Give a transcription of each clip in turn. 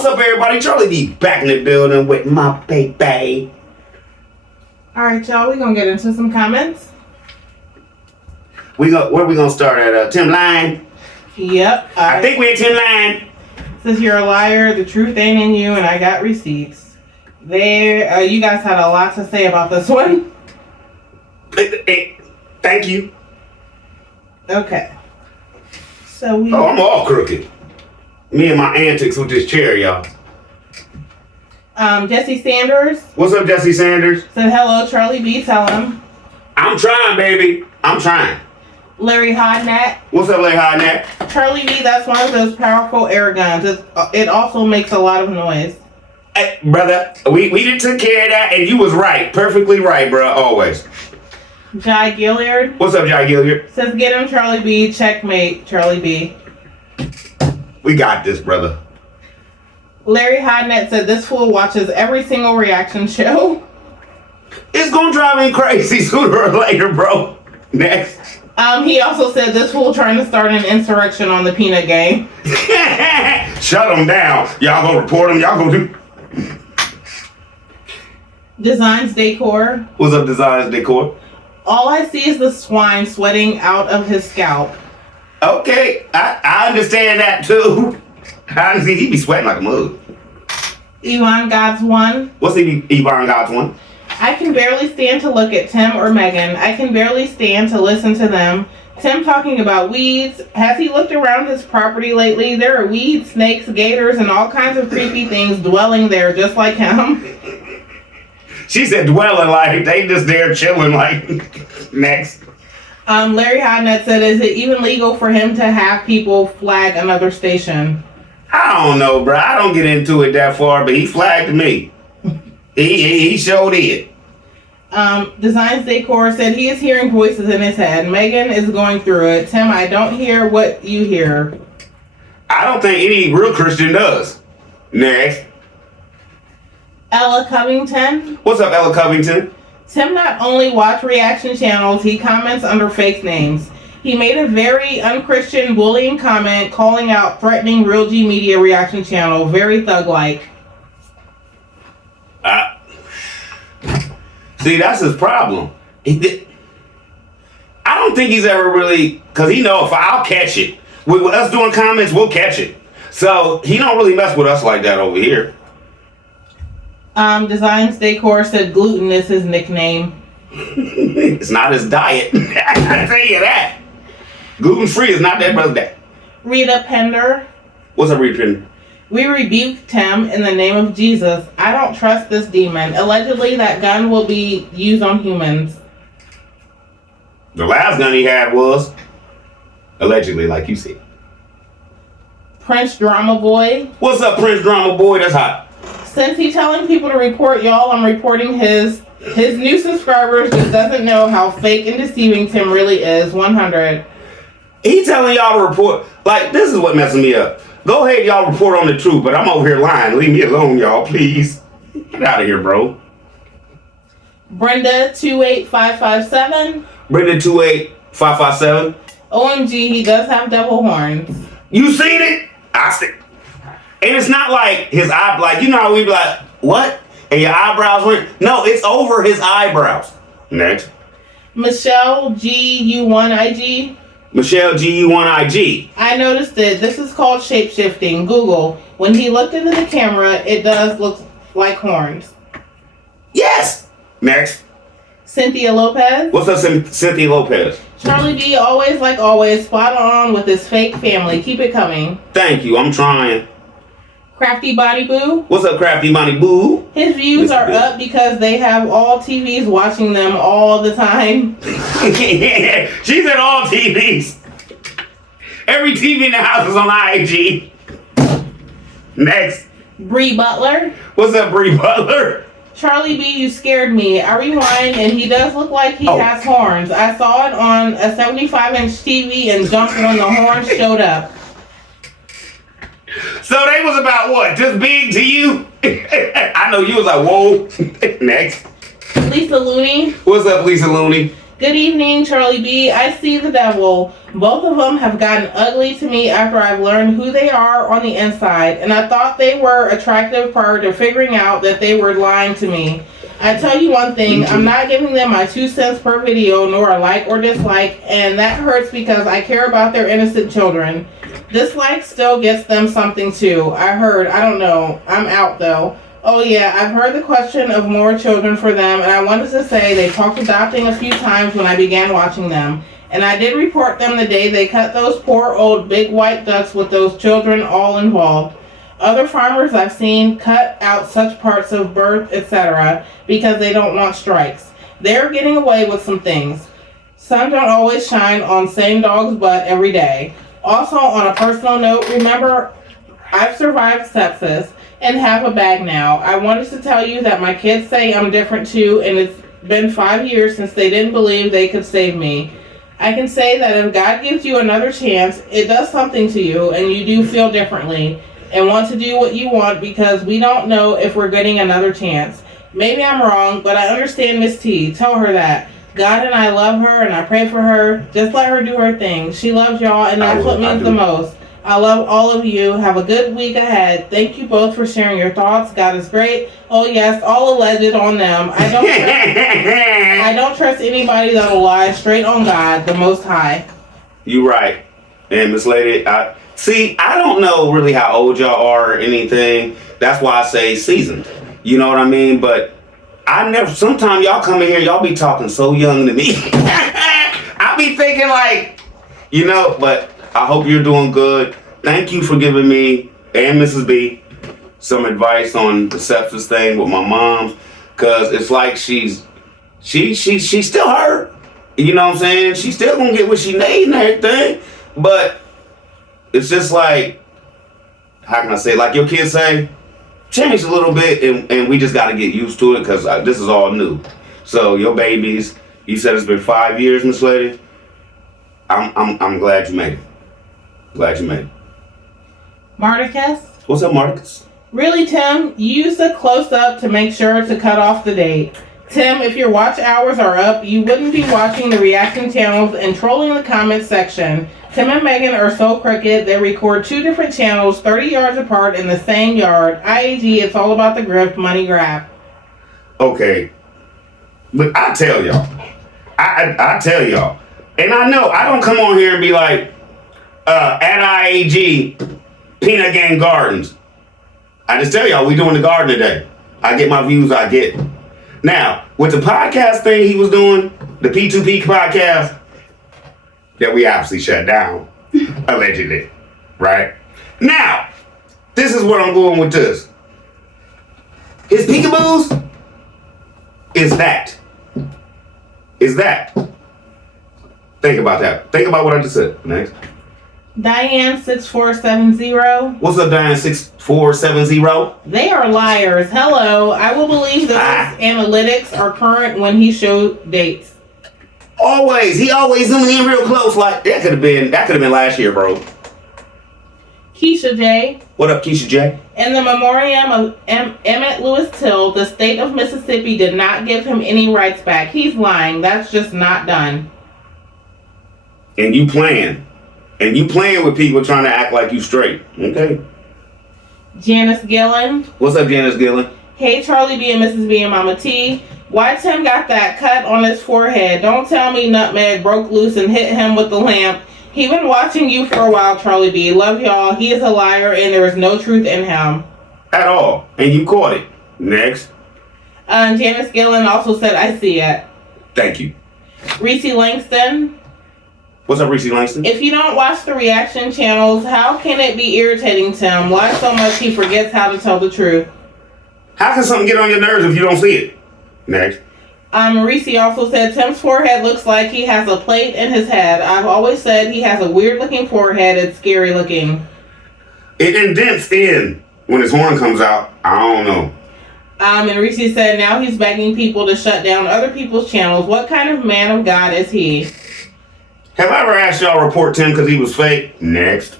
What's up, everybody? Charlie D back in the building with my baby. Alright, y'all, we're going to get into some comments. Where we going to start at? Tim Line? Yep. I think we're at Tim Line. Says you're a liar, the truth ain't in you, and I got receipts. There, you guys had a lot to say about this one. Thank you. Okay. So we... Oh, I'm all crooked. Me and my antics with this chair, y'all. Jesse Sanders. What's up, Jesse Sanders? Said, hello, Charlie B. Tell him. I'm trying, baby. I'm trying. Larry Hodnett. What's up, Larry Hodnett? Charlie B, that's one of those powerful air guns. It also makes a lot of noise. Hey, brother, we did took care of that, and you was right. Perfectly right, bro, always. Jai Gilliard. What's up, Jai Gilliard? Says, get him, Charlie B. Checkmate, Charlie B. We got this, brother. Larry Hodnett said, this fool watches every single reaction show. It's gonna drive me crazy sooner or later, bro. Next. He also said, this fool trying to start an insurrection on the peanut game. Shut them down. Y'all gonna report them. Y'all gonna do... Designs Decor. What's up, Designs Decor? All I see is the swine sweating out of his scalp. Okay, I understand that too. Honestly, he be sweating like a mug. Yvonne God's One. What's Yvonne God's One? I can barely stand to look at Tim or Megan. I can barely stand to listen to them. Tim talking about weeds. Has he looked around his property lately? There are weeds, snakes, gators, and all kinds of creepy things dwelling there just like him. She said dwelling like they just there chilling like next. Larry Hodnett said, is it even legal for him to have people flag another station? I don't know, bro. I don't get into it that far, but he flagged me. he showed it. Designs Decor said he is hearing voices in his head. Megan is going through it. Tim, I don't hear what you hear. I don't think any real Christian does. Next. Ella Covington. What's up, Ella Covington? Tim not only watch reaction channels, he comments under fake names. He made a very unchristian bullying comment calling out threatening Real G Media reaction channel. Very thug-like. See, that's his problem. I don't think he's ever really, because he know if I'll catch it. With us doing comments, we'll catch it. So he don't really mess with us like that over here. Designs Decor said gluten is his nickname. It's not his diet. I tell you that. Gluten free is not that brother's diet. Rita Pender. What's up, Rita Pender? We rebuke Tim in the name of Jesus. I don't trust this demon. Allegedly, that gun will be used on humans. The last gun he had was allegedly, like you said. Prince Drama Boy. What's up, Prince Drama Boy? That's hot. Since he's telling people to report y'all, I'm reporting his new subscribers just doesn't know how fake and deceiving Tim really is. 100. He telling y'all to report. Like, this is what messes me up. Go ahead, y'all report on the truth, but I'm over here lying. Leave me alone, y'all, please. Get out of here, bro. Brenda 28557. Brenda 28557. OMG, he does have devil horns. You seen it? I see. And it's not like his eye, like, you know how we be like, what? And your eyebrows went? No, it's over his eyebrows. Next. Michelle GU1IG. Michelle GU1IG. I noticed it. This is called shape-shifting. Google. When he looked into the camera, it does look like horns. Yes. Next. Cynthia Lopez. What's up, Cynthia Lopez? Charlie B, always like always, spot on with his fake family. Keep it coming. Thank you. I'm trying. Crafty Body Boo. What's up, Crafty Body Boo? His views are up because they have all TVs watching them all the time. She's at all TVs. Every TV in the house is on IG. Next. Bree Butler. What's up, Bree Butler? Charlie B, you scared me. I rewind and he does look like he has horns. I saw it on a 75-inch TV and jumped when the horns showed up. So they was about what? Just big to you? I know you was like, whoa. Next. Lisa Looney. What's up, Lisa Looney? Good evening, Charlie B. I see the devil. Both of them have gotten ugly to me after I've learned who they are on the inside, and I thought they were attractive prior to figuring out that they were lying to me. I tell you one thing, I'm not giving them my 2 cents per video, nor a like or dislike, and that hurts because I care about their innocent children. Dislike still gets them something too. I heard, I don't know. I'm out though. Oh yeah, I've heard the question of more children for them, and I wanted to say they talked adopting a few times when I began watching them. And I did report them the day they cut those poor old big white ducks with those children all involved. Other farmers I've seen cut out such parts of birth, etc., because they don't want strikes. They're getting away with some things. Sun don't always shine on same dog's butt every day. Also, on a personal note, remember, I've survived sepsis and have a bag now. I wanted to tell you that my kids say I'm different too, and it's been 5 years since they didn't believe they could save me. I can say that if God gives you another chance, it does something to you, and you do feel differently and want to do what you want because we don't know if we're getting another chance. Maybe I'm wrong, but I understand Miss T. Tell her that. God and I love her, and I pray for her. Just let her do her thing. She loves y'all, and that's what means the most. I love all of you. Have a good week ahead. Thank you both for sharing your thoughts. God is great. Oh yes, all alleged on them. I don't trust anybody that'll lie. Straight on God, the Most High. You right. And Miss Lady, I don't know really how old y'all are or anything. That's why I say seasoned. You know what I mean? But sometimes y'all come in here, y'all be talking so young to me. I be thinking like, but I hope you're doing good. Thank you for giving me and Mrs. B some advice on the sepsis thing with my mom, because it's like she's still hurt. You know what I'm saying? She's still gonna get what she needs and everything, but it's just like, how can I say? Like your kids say, change a little bit, and we just got to get used to it because this is all new. So your babies, you said it's been 5 years, Miss Lady. I'm glad you made it. Glad you made it. Marticus? What's up, Marticus? Really, Tim? You used a close-up to make sure to cut off the date. Tim, if your watch hours are up, you wouldn't be watching the reaction channels and trolling the comments section. Tim and Megan are so crooked, they record 2 different channels 30 yards apart in the same yard. IAG, it's all about the grift, money grab. Okay. But I tell y'all. I tell y'all. And I know, I don't come on here and be like, at IAG, Peanut Gang Gardens. I just tell y'all, we doing the garden today. I get my views, I get. Now, with the podcast thing he was doing, the P2P podcast, that we obviously shut down, allegedly, right? Now, this is where I'm going with this. His peekaboos is that. Think about that. Think about what I just said. Next. Diane6470. What's up, Diane6470? They are liars. Hello. I will believe those analytics are current when he showed dates. Always. He always zooming in real close. Like that could have been last year, bro. Keisha J. What up, Keisha J? In the memoriam of Emmett Lewis Till, the state of Mississippi did not give him any rights back. He's lying. That's just not done. And you playing with people trying to act like you straight. Okay. Janice Gillen. What's up, Janice Gillen? Hey, Charlie B and Mrs. B and Mama T. Why Tim got that cut on his forehead? Don't tell me Nutmeg broke loose and hit him with the lamp. He been watching you for a while, Charlie B. Love y'all. He is a liar and there is no truth in him. At all. And you caught it. Next. Janice Gillen also said, I see it. Thank you. Reese Langston. What's up, Reese Langston? If you don't watch the reaction channels, how can it be irritating Tim? Why so much he forgets how to tell the truth? How can something get on your nerves if you don't see it? Next. Reese also said Tim's forehead looks like he has a plate in his head. I've always said he has a weird looking forehead. It's scary looking. It indents in when his horn comes out. I don't know. And Reese said now he's begging people to shut down other people's channels. What kind of man of God is he? Have I ever asked y'all to report Tim because he was fake? Next.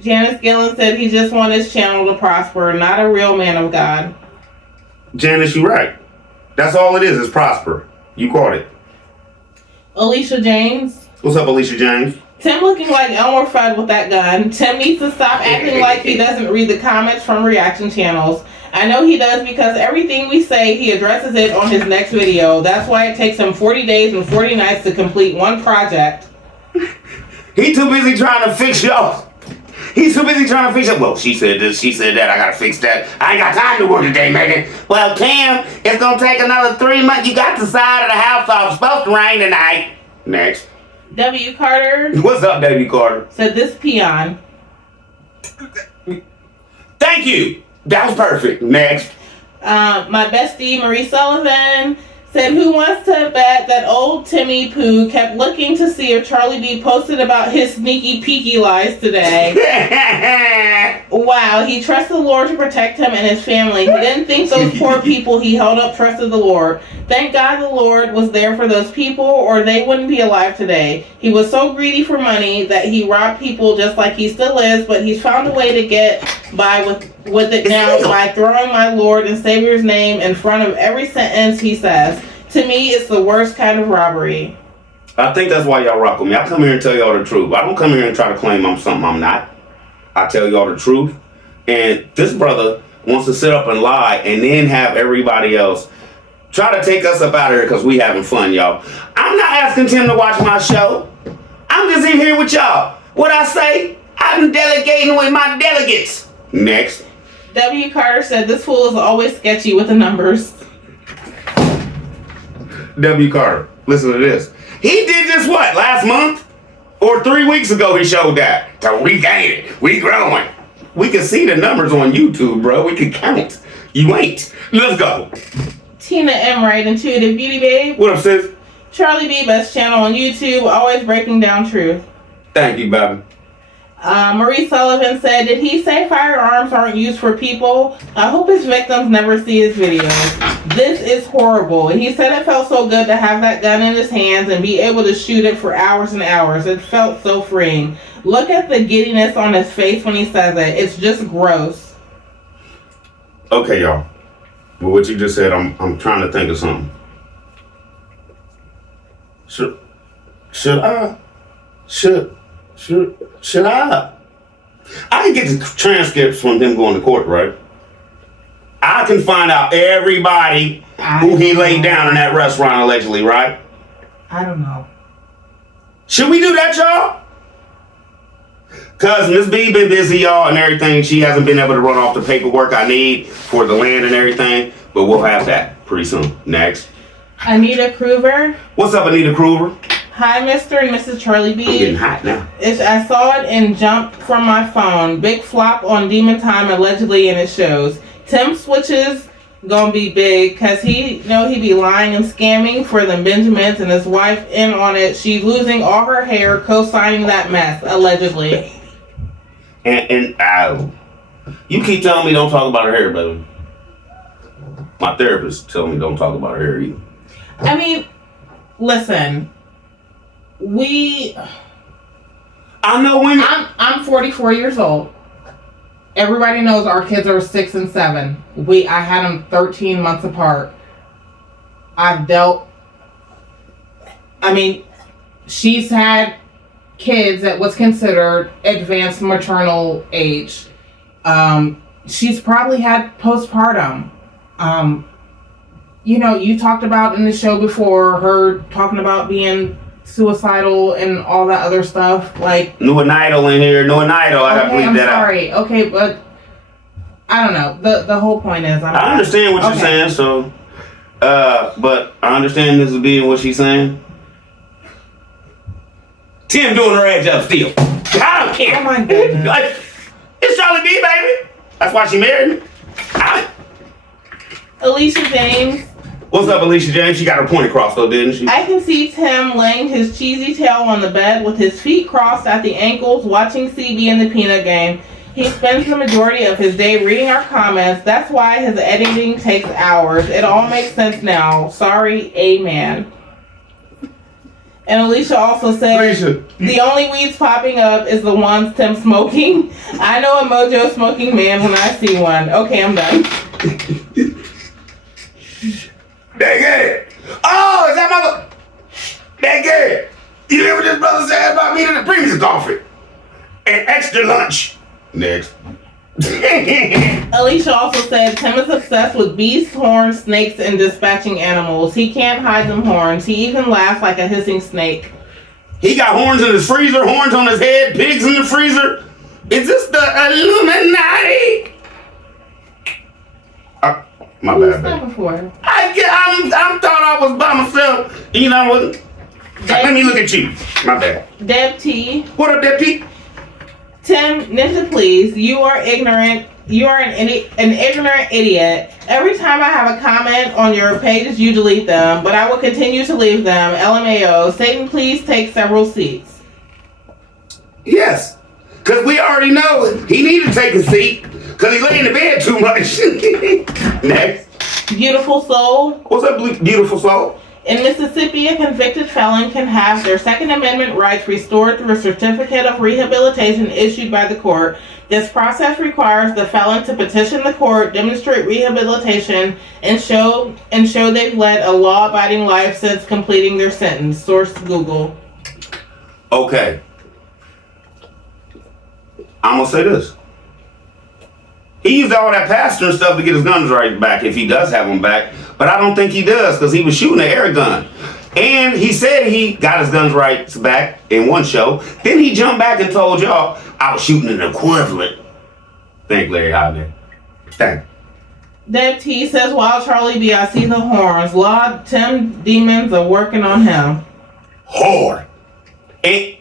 Janice Gillen said he just wanted his channel to prosper, not a real man of God. Janice, you're right. That's all it is prosper. You caught it. Alicia James. What's up, Alicia James? Tim looking like Elmer Fudd with that gun. Tim needs to stop acting like he doesn't read the comments from reaction channels. I know he does because everything we say, he addresses it on his next video. That's why it takes him 40 days and 40 nights to complete one project. He too busy trying to fix y'all. He's too busy trying to fix it. Well, she said this, she said that, I gotta fix that. I ain't got time to work today, Megan. Well, Cam, it's gonna take another 3 months. You got the side of the house off. It's supposed to rain tonight. Next. W. Carter. What's up, W. Carter? Said this peon. Thank you. That was perfect. Next. My bestie, Marie Sullivan, said, who wants to bet that old Timmy Pooh kept looking to see if Charlie B posted about his sneaky peeky lies today? Wow, he trusted the Lord to protect him and his family. He didn't think those poor people he held up trusted the Lord. Thank God the Lord was there for those people or they wouldn't be alive today. He was so greedy for money that he robbed people just like he still is, but he's found a way to get by with it now by throwing my Lord and Savior's name in front of every sentence he says. To me, it's the worst kind of robbery. I think that's why y'all rock with me. I come here and tell y'all the truth. I don't come here and try to claim I'm something I'm not. I tell y'all the truth. And this brother wants to sit up and lie and then have everybody else try to take us up out of here because we having fun, y'all. I'm not asking Tim to watch my show. I'm just in here with y'all. What I say, I'm delegating with my delegates. Next. W. Carter said this fool is always sketchy with the numbers. W. Carter, listen to this. He did this what, last month? Or 3 weeks ago he showed that. So we gained it. We growing. We can see the numbers on YouTube, bro. We can count. You ain't. Let's go. Tina M. Wright, Intuitive Beauty Babe. What up, sis? Charlie B. Best channel on YouTube, always breaking down truth. Thank you, baby. Marie Sullivan said, did he say firearms aren't used for people? I hope his victims never see his videos. This is horrible. He said it felt so good to have that gun in his hands and be able to shoot it for hours and hours. It felt so freeing. Look at the giddiness on his face when he says it. It's just gross. Okay, y'all. Well, what you just said, I'm trying to think of something. Should I? I can get the transcripts from him going to court, right? I can find out everybody who he laid down in that restaurant allegedly, right? I don't know. Should we do that, y'all? Cause Miss B been busy, y'all, and everything. She hasn't been able to run off the paperwork I need for the land and everything. But we'll have that pretty soon. Next. Anita Kruger. What's up, Anita Kruger? Hi, Mr. and Mrs. Charlie B. I'm getting hot now. I saw it and jumped from my phone. Big flop on Demon Time allegedly, and it shows. Tim switches gonna be big because he be lying and scamming for the Benjamins and his wife in on it. She's losing all her hair co-signing that mess allegedly. And you keep telling me don't talk about her hair, baby. My therapist tell me don't talk about her hair either. I mean, listen. I know women. I'm 44 years old. Everybody knows our kids are 6 and 7. I had them 13 months apart. She's had kids at what's considered advanced maternal age. She's probably had postpartum. You talked about in the show before her talking about being suicidal and all that other stuff. Like New idol in here, new idol. I gotta bleep that out. Sorry. Okay, but I don't know. The whole point is I understand what you're saying, so but I understand this is being what she's saying. Tim doing her edge up still. I don't care. Oh my goodness. Like, it's Charlie B, baby. That's why she married me. Alicia James. What's up, Alicia James? She got her point across though, didn't she? I can see Tim laying his cheesy tail on the bed with his feet crossed at the ankles watching CB in the peanut game. He spends the majority of his day reading our comments. That's why his editing takes hours. It all makes sense now. Sorry, amen. And Alicia also said, the only weeds popping up is the ones Tim smoking. I know a mojo smoking man when I see one. Okay, I'm done. Dang it! Oh, is that That good. You hear what this brother said about me to the previous coffee? And extra lunch. Next. Alicia also said Tim is obsessed with beasts, horns, snakes, and dispatching animals. He can't hide them horns. He even laughs like a hissing snake. He got horns in his freezer, horns on his head, pigs in the freezer. Is this the Illuminati? My bad, baby. Before? I thought I was by myself. You know what? Let me look at you. My bad. Deb T. What up, Deb T? Tim, Ninja, please. You are ignorant. You are an ignorant idiot. Every time I have a comment on your pages, you delete them, but I will continue to leave them. LMAO. Satan, please take several seats. Yes. Because we already know he need to take a seat because he lay in the bed too much. Next. Beautiful soul. What's up, beautiful soul? In Mississippi, a convicted felon can have their Second Amendment rights restored through a certificate of rehabilitation issued by the court. This process requires the felon to petition the court, demonstrate rehabilitation, and show they've led a law-abiding life since completing their sentence. Source Google. Okay. I'm gonna say this. He used all that pastor and stuff to get his guns right back, if he does have them back. But I don't think he does, because he was shooting an air gun. And he said he got his guns rights back in one show. Then he jumped back and told y'all, I was shooting an equivalent. Thank Larry Holiday. Thank. Deb T says, while Charlie B, I see the horns. Lord, Tim demons are working on him. Hard. And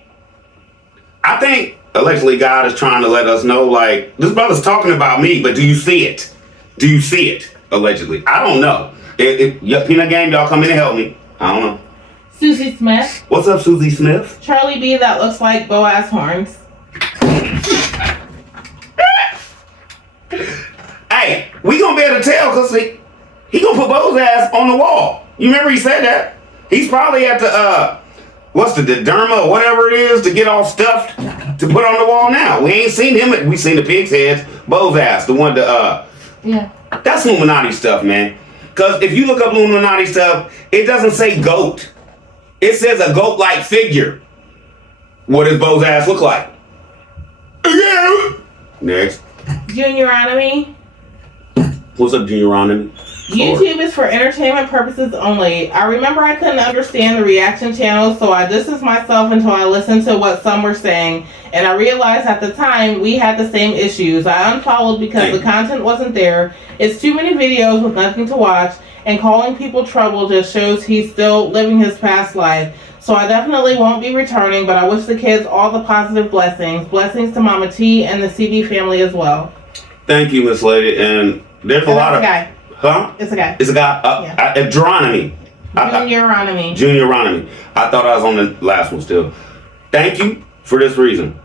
I think allegedly God is trying to let us know, like, this brother's talking about me, but do you see it? Do you see it? Allegedly. I don't know. Your peanut game, y'all come in and help me. I don't know. Susie Smith. What's up, Susie Smith? Charlie B, that looks like Boaz horns. Hey, we gonna be able to tell because he gonna put Bo's ass on the wall. You remember he said that? He's probably at the what's the derma or whatever it is to get all stuffed to put on the wall now. We ain't seen him. We seen the pig's heads. Bo's ass, the one yeah. That's Illuminati stuff, man. Because if you look up Illuminati stuff, it doesn't say goat. It says a goat-like figure. What does Bo's ass look like? Yeah. Next. Junioronomy. What's up, Junioronomy? YouTube is for entertainment purposes only. I remember I couldn't understand the reaction channels, so I distanced myself until I listened to what some were saying, and I realized at the time we had the same issues. I unfollowed because the content wasn't there. It's too many videos with nothing to watch, and calling people trouble just shows he's still living his past life. So I definitely won't be returning, but I wish the kids all the positive blessings. Blessings to Mama T and the CB family as well. Thank you, Miss Lady. And there's a lot of... guy. Huh? It's a guy. It's a guy. Yeah. Geronomy. Junioronomy. Junioronomy. I thought I was on the last one still. Thank you for this reason.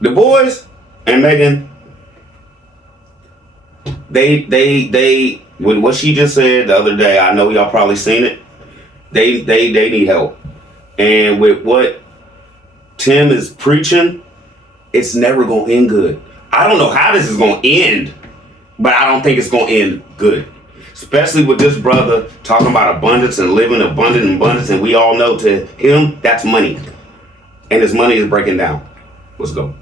The boys and Megan, they with what she just said the other day, I know y'all probably seen it. They need help. And with what Tim is preaching, it's never gonna end good. I don't know how this is gonna end. But I don't think it's going to end good. Especially with this brother talking about abundance and living abundance. And we all know to him, that's money. And his money is breaking down. Let's go.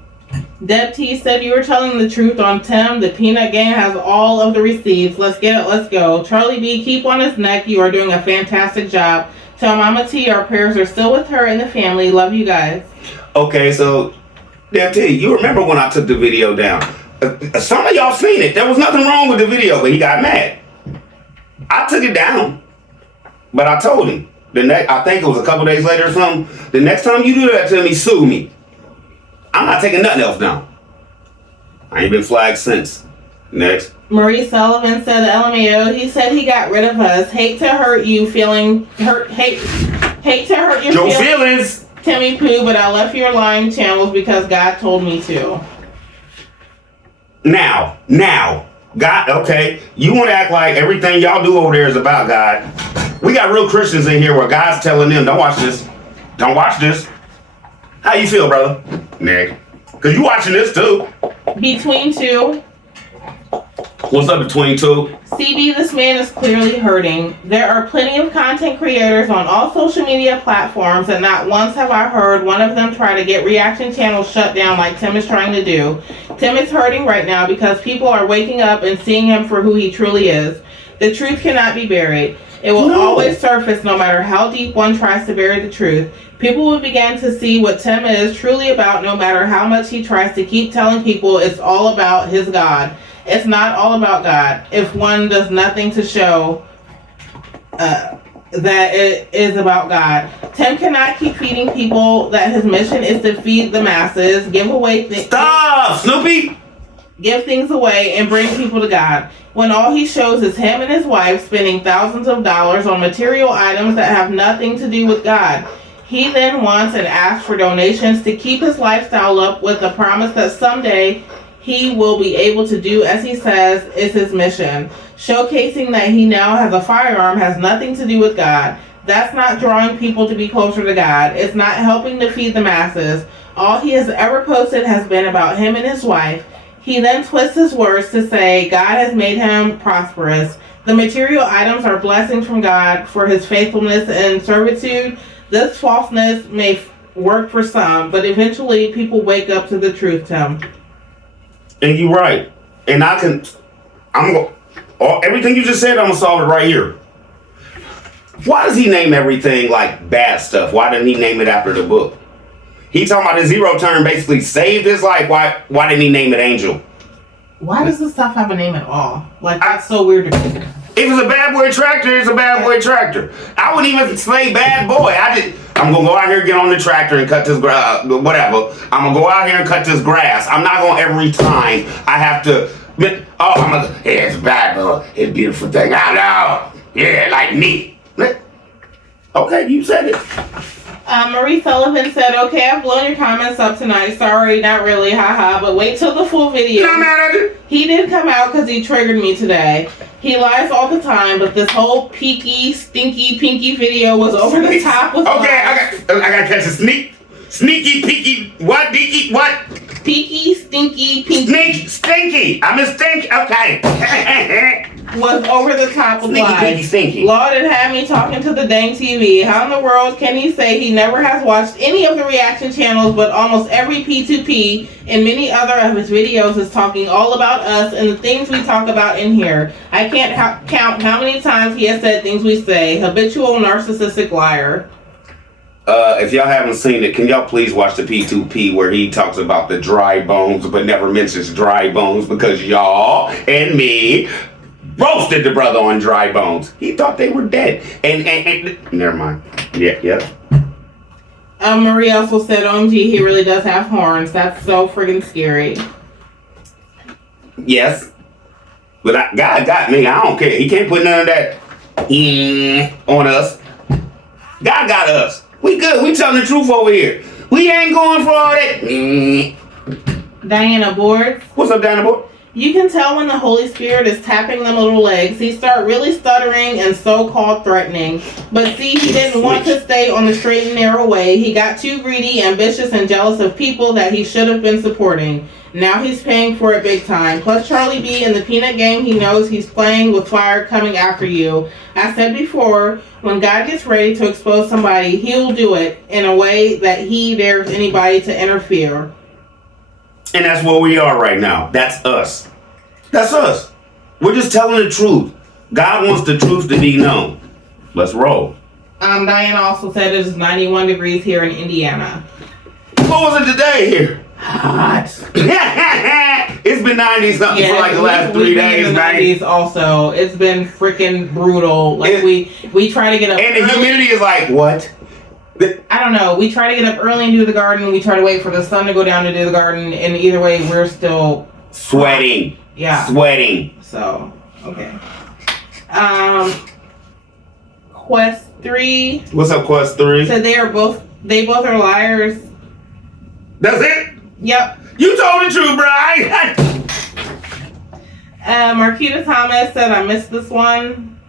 Deb T said you were telling the truth on Tim. The peanut gang has all of the receipts. Let's get it. Let's go. Charlie B, keep on his neck. You are doing a fantastic job. Tell Mama T our prayers are still with her and the family. Love you guys. Okay, so Deb T, you remember when I took the video down? Some of y'all seen it. There was nothing wrong with the video, but he got mad. I took it down, but I told him I think it was a couple days later or something. The next time you do that to me, sue me. I'm not taking nothing else down. I ain't been flagged since. Next. Marie Sullivan said LMAO. He said he got rid of us. Hate to hurt you feeling hurt. Hate to hurt your feelings. Timmy Pooh, but I left your lying channels because God told me to. Now, God, okay, you want to act like everything y'all do over there is about God. We got real Christians in here where God's telling them, don't watch this. Don't watch this. How you feel, brother? Nick. Because you watching this too. Between two. What's up between two? CB, this man is clearly hurting. There are plenty of content creators on all social media platforms, and not once have I heard one of them try to get reaction channels shut down like Tim is trying to do. Tim is hurting right now because people are waking up and seeing him for who he truly is. The truth cannot be buried. It will always surface no matter how deep one tries to bury the truth. People will begin to see what Tim is truly about no matter how much he tries to keep telling people it's all about his God. It's not all about God if one does nothing to show that it is about God. Tim cannot keep feeding people that his mission is to feed the masses, give away things. Stop, Snoopy! Give things away and bring people to God, when all he shows is him and his wife spending thousands of dollars on material items that have nothing to do with God. He then wants and asks for donations to keep his lifestyle up with the promise that someday he will be able to do as he says is his mission. Showcasing that he now has a firearm has nothing to do with God. That's not drawing people to be closer to God. It's not helping to feed the masses. All he has ever posted has been about him and his wife. He then twists his words to say God has made him prosperous. The material items are blessings from God for his faithfulness and servitude. This falseness may work for some, but eventually people wake up to the truth, Tim. And you're right. And everything you just said, I'm gonna solve it right here. Why does he name everything like bad stuff? Why didn't he name it after the book? He talking about his zero turn basically saved his life. Why didn't he name it Angel? Why does this stuff have a name at all? Like, that's so weird to me. If it's a bad boy tractor, it's a bad boy tractor. I wouldn't even say bad boy. I'm gonna go out here, get on the tractor and cut this grass, whatever. I'm gonna go out here and cut this grass. I'm not gonna every time I have to, yeah, it's a bad boy. It's a beautiful thing. I know. Yeah, like me. Okay, you said it. Marie Sullivan said, okay, I've blown your comments up tonight. Sorry, not really, haha, but wait till the full video. No, man, he did come out because he triggered me today. He lies all the time, but this whole peaky, stinky, pinky video was over the top with okay, I gotta catch a sneaky, peaky, what, deaky, what? Peaky, stinky, pinky. Stinky. I'm a stink. Okay. Was over the top with lies. Stinky. Lord had me talking to the dang TV. How in the world can he say he never has watched any of the reaction channels, but almost every P2P and many other of his videos is talking all about us and the things we talk about in here? I can't count how many times he has said things we say. Habitual narcissistic liar. If y'all haven't seen it, can y'all please watch the P2P where he talks about the dry bones but never mentions dry bones because y'all and me roasted the brother on dry bones. He thought they were dead. And never mind. Yeah. Marie also said, OMG, he really does have horns. That's so friggin' scary. Yes. But God got me. I don't care. He can't put none of that on us. God got us. We good. We telling the truth over here. We ain't going for all that. Diana Board. What's up, Diana Board? You can tell when the Holy Spirit is tapping them little legs. He start really stuttering and so-called threatening. But see, he didn't want to stay on the straight and narrow way. He got too greedy, ambitious, and jealous of people that he should have been supporting. Now he's paying for it big time. Plus Charlie B in the peanut game, he knows he's playing with fire coming after you. I said before, when God gets ready to expose somebody, he'll do it in a way that he dares anybody to interfere. And that's where we are right now. That's us. That's us. We're just telling the truth. God wants the truth to be known. Let's roll. Diana also said it is 91 degrees here in Indiana. What was it today here? Hot. It's been 90 something for like the last 3 days, in the man. 90s also. It's been freaking brutal. Like we try to get up and the early. humidity is like what? I don't know. We try to get up early and do the garden. We try to wait for the sun to go down to do the garden. And either way, we're still sweating. Yeah. Sweating. So, okay. Quest 3. What's up, Quest 3? So they both are liars. That's it? Yep. You told the truth, Brian. Marquita Thomas said I missed this one.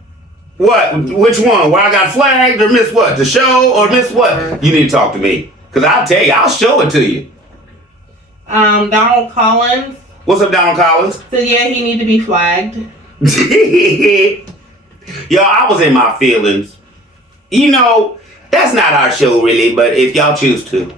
What? Which one? Where I got flagged or missed what? The show or missed what? You need to talk to me. Because I'll tell you. I'll show it to you. Donald Collins. What's up, Donald Collins? So yeah, he need to be flagged. Yo, I was in my feelings. You know, that's not our show really, but if y'all choose to.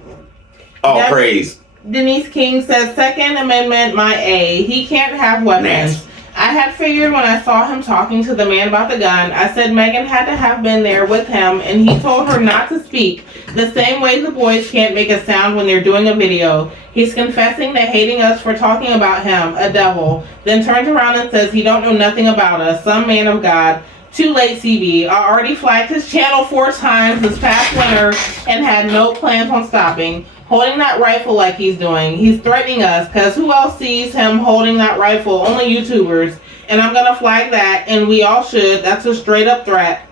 All Yep. praise. Denise King says, Second Amendment, my A. He can't have weapons. Nasty. I had figured when I saw him talking to the man about the gun, I said Megan had to have been there with him, and he told her not to speak, the same way the boys can't make a sound when they're doing a video. He's confessing to hating us for talking about him, a devil, then turns around and says he don't know nothing about us, some man of God. Too late, CB. I already flagged his channel 4 times this past winter and had no plans on stopping. Holding that rifle like he's doing. He's threatening us because who else sees him holding that rifle? Only YouTubers. And I'm going to flag that, and we all should. That's a straight up threat.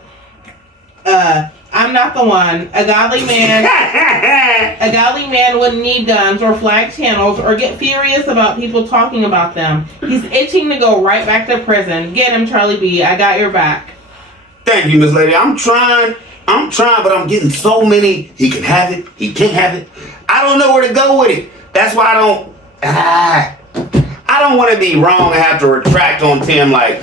I'm not the one. A godly man wouldn't need guns or flag channels or get furious about people talking about them. He's itching to go right back to prison. Get him, Charlie B. I got your back. Thank you, Miss Lady. I'm trying, but I'm getting so many. He can have it. He can't have it. I don't know where to go with it. That's why I don't want to be wrong and have to retract on Tim. Like,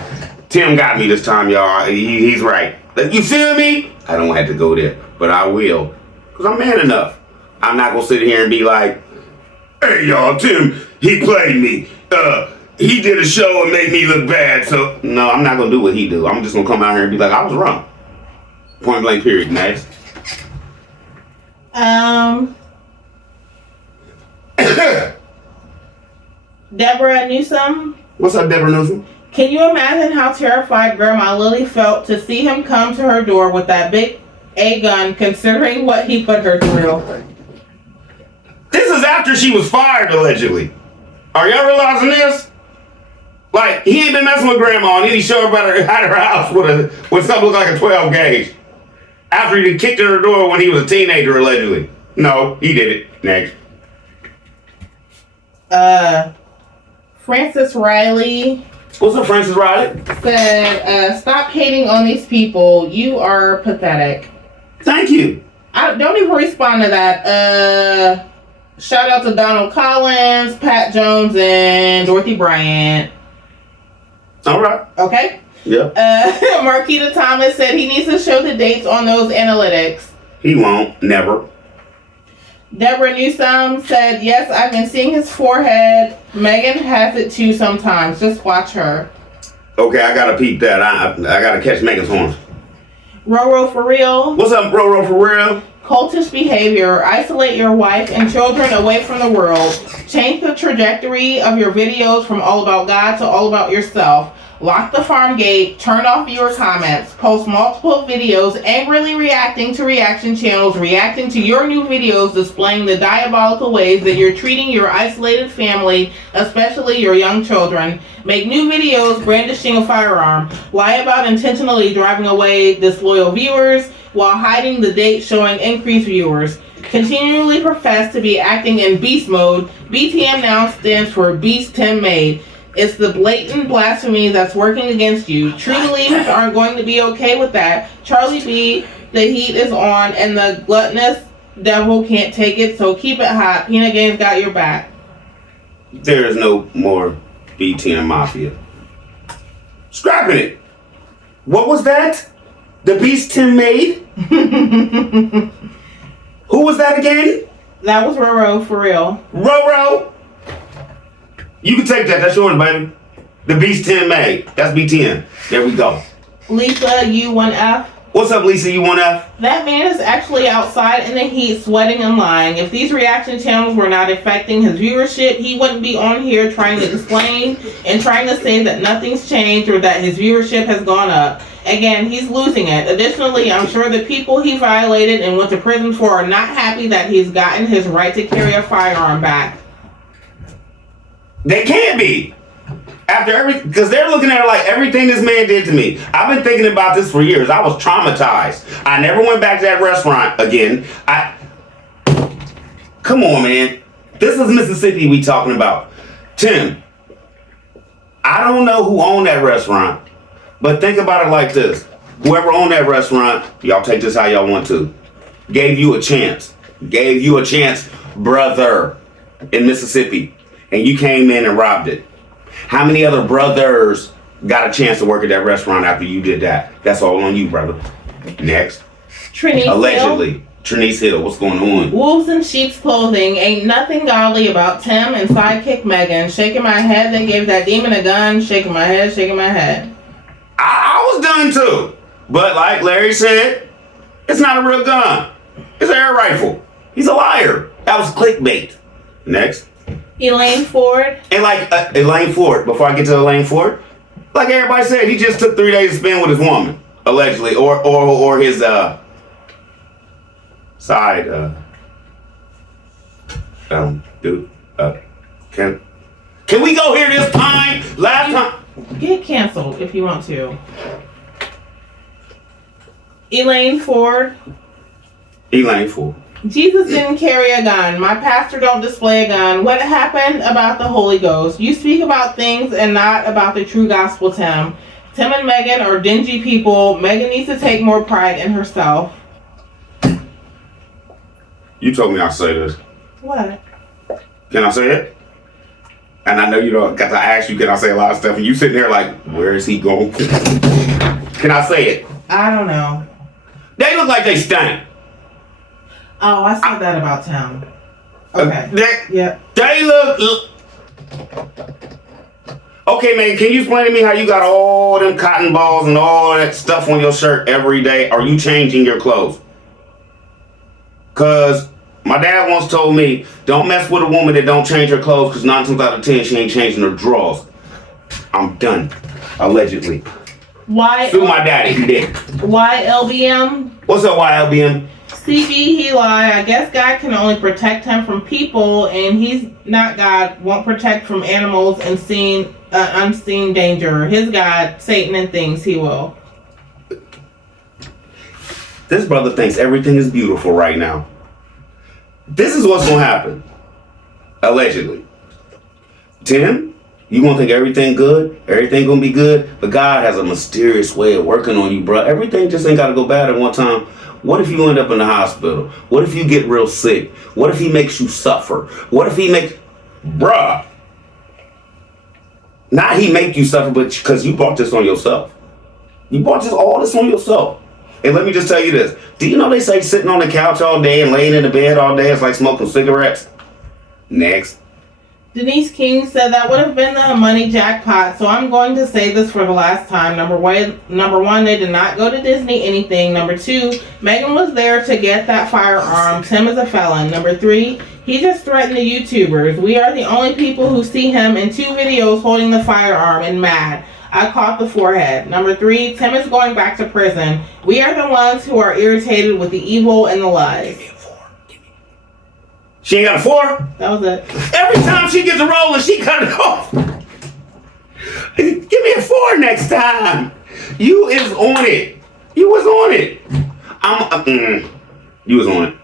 Tim got me this time, y'all. He's right. You feel me? I don't have to go there, but I will. Because I'm man enough. I'm not going to sit here and be like, hey, y'all, Tim, he played me. He did a show and made me look bad. So, no, I'm not going to do what he do. I'm just going to come out here and be like, I was wrong. Point blank, period. Next. Deborah Newsom. What's up, Deborah Newsom? Can you imagine how terrified Grandma Lily felt to see him come to her door with that big A gun, considering what he put her through? This is after she was fired, allegedly. Are y'all realizing this? Like, he ain't been messing with Grandma, and then he showed up at her house with something look like a 12 gauge. After he kicked in her door when he was a teenager, allegedly. No, he did it. Next. Francis Riley. What's up, Francis Riley? Said, stop hating on these people. You are pathetic. Thank you. I don't even respond to that. Shout out to Donald Collins, Pat Jones, and Dorothy Bryant. All right. Okay. Yeah. Marquita Thomas said he needs to show the dates on those analytics. He won't. Never. Deborah Newsom said, yes, I've been seeing his forehead. Megan has it too sometimes. Just watch her. Okay, I gotta peep that. I gotta catch Megan's horns. Roro for real. What's up, Roro for real? Cultist behavior. Isolate your wife and children away from the world. Change the trajectory of your videos from all about God to all about yourself. Lock the farm gate, turn off viewer comments, post multiple videos angrily reacting to reaction channels, reacting to your new videos displaying the diabolical ways that you're treating your isolated family, especially your young children. Make new videos brandishing a firearm. Lie about intentionally driving away disloyal viewers while hiding the date showing increased viewers. Continually profess to be acting in beast mode. BTM now stands for Beast Tim Made. It's the blatant blasphemy that's working against you. True believers aren't going to be okay with that. Charlie B, the heat is on, and the gluttonous devil can't take it, so keep it hot. Peanut Game's got your back. There is no more BTM Mafia. Scrapping it. What was that? The Beast Tim made? Who was that again? That was Roro for real. Roro? You can take that. That's yours, baby. The Beast 10 made. That's B10. There we go. Lisa U1F. What's up, Lisa U1F? That man is actually outside in the heat, sweating and lying. If these reaction channels were not affecting his viewership, he wouldn't be on here trying to explain and trying to say that nothing's changed or that his viewership has gone up. Again, he's losing it. Additionally, I'm sure the people he violated and went to prison for are not happy that he's gotten his right to carry a firearm back. They can't be. Because they're looking at it like everything this man did to me. I've been thinking about this for years. I was traumatized. I never went back to that restaurant again. Come on, man. This is Mississippi we talking about. Tim, I don't know who owned that restaurant, but think about it like this. Whoever owned that restaurant, y'all take this how y'all want to, gave you a chance. Gave you a chance, brother, in Mississippi. And you came in and robbed it. How many other brothers got a chance to work at that restaurant after you did that. That's all on you, brother. Next. Trinice Allegedly. Trinice Hill, what's going on? Wolves in sheep's clothing. Ain't nothing godly about Tim and sidekick Megan. Shaking my head, they gave that demon a gun. Shaking my head, shaking my head. I was done too. But like Larry said, it's not a real gun. It's an air rifle. He's a liar. That was clickbait. Next. Elaine Ford. And like Elaine Ford, before I get to Elaine Ford, like everybody said, he just took 3 days to spend with his woman, allegedly, or his side dude. Can we go here this time? Last time. Get canceled if you want to. Elaine Ford. Elaine Ford. Jesus didn't carry a gun. My pastor don't display a gun. What happened about the Holy Ghost? You speak about things and not about the true gospel, Tim. Tim and Megan are dingy people. Megan needs to take more pride in herself. You told me I'd say this. What? Can I say it? And I know you don't, because I asked you, can I say a lot of stuff? And you sitting there like, where is he going? Can I say it? I don't know. They look like they stink. Oh, I said that about Tim. Okay. They look. Okay, man, can you explain to me how you got all them cotton balls and all that stuff on your shirt every day? Are you changing your clothes? Because my dad once told me, don't mess with a woman that don't change her clothes, because 9 times out of 10, she ain't changing her drawers. I'm done. Allegedly. Why? Sue my daddy, he did. YLBM? What's up, YLBM? CB, he lied. I guess God can only protect him from people, and he's not God. Won't protect from animals and unseen danger. His God, Satan, and things he will. This brother thinks everything is beautiful right now. This is what's gonna happen. Allegedly. Tim, you gonna think everything good? Everything gonna be good? But God has a mysterious way of working on you, bro. Everything just ain't gotta go bad at one time. What if you end up in the hospital? What if you get real sick? What if he makes you suffer? What if he makes... Bruh. Not he make you suffer, but because you brought this on yourself. You brought all this on yourself. And let me just tell you this. Do you know they say sitting on the couch all day and laying in the bed all day is like smoking cigarettes? Next. Denise King said that would have been the money jackpot, so I'm going to say this for the last time. Number one, they did not go to Disney anything. Number 2, Megan was there to get that firearm. Tim is a felon. Number 3, he just threatened the YouTubers. We are the only people who see him in 2 videos holding the firearm and mad. I caught the forehead. Number 3, Tim is going back to prison. We are the ones who are irritated with the evil and the lies. Give me a 4. She ain't got a 4? That was it. Every time she gets a roll and she cut it off. Give me a 4 next time. You is on it. You was on it. You was on it.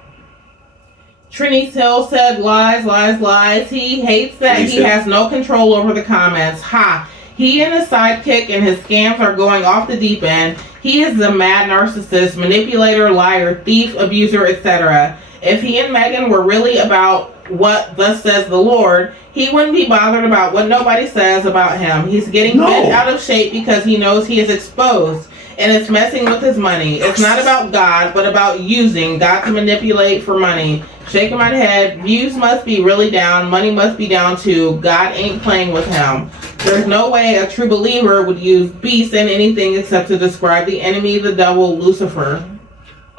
Trinice Hill said lies, lies, lies. He hates that he has no control over the comments. Ha! He and his sidekick and his scams are going off the deep end. He is a mad narcissist, manipulator, liar, thief, abuser, etc. If he and Megan were really about what thus says the Lord, he wouldn't be bothered about what nobody says about him. He's getting bent out of shape because he knows he is exposed, and it's messing with his money. It's not about God, but about using God to manipulate for money. Shaking my head, views must be really down, money must be down too. God ain't playing with him. There's no way a true believer would use beast in anything except to describe the enemy, the devil, Lucifer.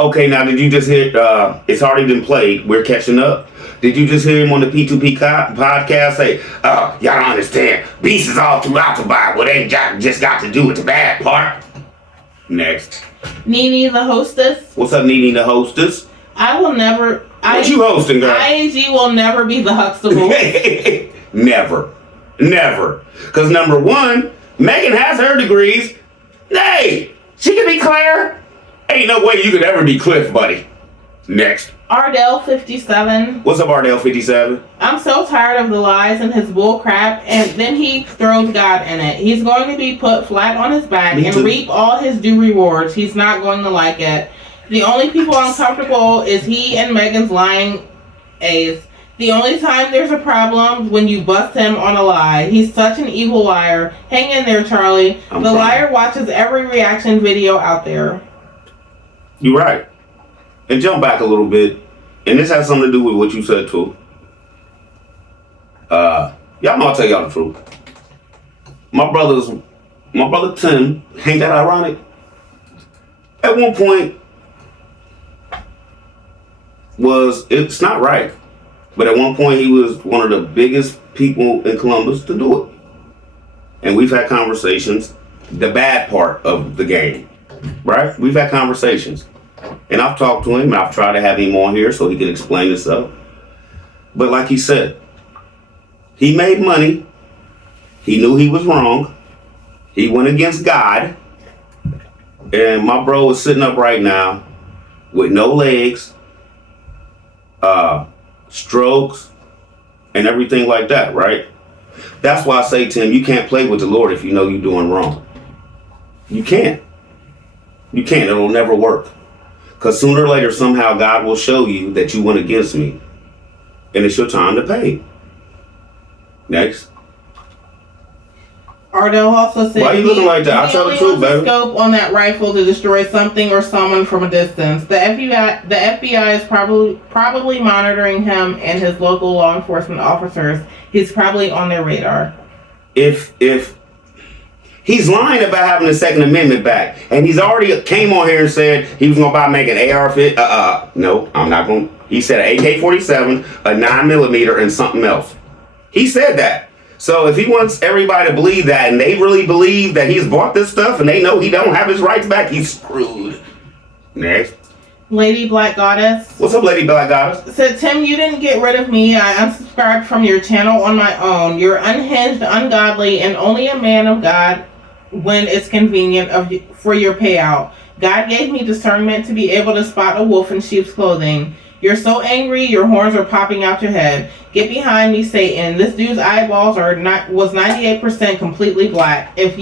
Okay, now did you just hear, it's already been played, we're catching up. Did you just hear him on the P2P podcast say, y'all don't understand, beast is all throughout the Bible, it ain't just got to do with the bad part. Next. Nene the hostess. What's up, Nene the hostess? I will never... What you hosting, girl? IAG will never be the Huxtable. Never. Never. Because number 1, Megan has her degrees. Hey, she can be Claire. Ain't no way you could ever be Cliff, buddy. Next. Ardell 57. What's up, Ardell 57? I'm so tired of the lies and his bull crap, and then he throws God in it. He's going to be put flat on his back and reap all his due rewards. He's not going to like it. The only people uncomfortable is he and Megan's lying A's. The only time there's a problem when you bust him on a lie. He's such an evil liar. Hang in there, Charlie. The liar watches every reaction video out there. You're right. And jump back a little bit. And this has something to do with what you said too. Y'all know I'll tell y'all the truth. My brother Tim, ain't that ironic? At one point it's not right. But at one point he was one of the biggest people in Columbus to do it. And we've had conversations, the bad part of the game, right? We've had conversations. And I've talked to him, and I've tried to have him on here so he can explain himself. But like he said, he made money. He knew he was wrong. He went against God. And my bro is sitting up right now with no legs, strokes, and everything like that, right? That's why I say to him, you can't play with the Lord if you know you're doing wrong. You can't. You can't. It'll never work. Because sooner or later, somehow, God will show you that you went against me. And it's your time to pay. Next. Ardell also said, why are you looking like that? I'll tell the truth, baby. Scope on that rifle to destroy something or someone from a distance. The FBI is probably monitoring him and his local law enforcement officers. He's probably on their radar. If he's lying about having the Second Amendment back, and he's already came on here and said he was gonna make an AR-15. No, I'm not going. He said an AK-47, a 9mm, and something else. He said that. So if he wants everybody to believe that, and they really believe that he's bought this stuff, and they know he don't have his rights back, he's screwed. Next. Lady Black Goddess. What's up, Lady Black Goddess? Said, Tim, you didn't get rid of me. I unsubscribed from your channel on my own. You're unhinged, ungodly, and only a man of God when it's convenient for your payout. God gave me discernment to be able to spot a wolf in sheep's clothing. You're so angry, your horns are popping out your head. Get behind me, Satan. This dude's eyeballs was 98% completely black. If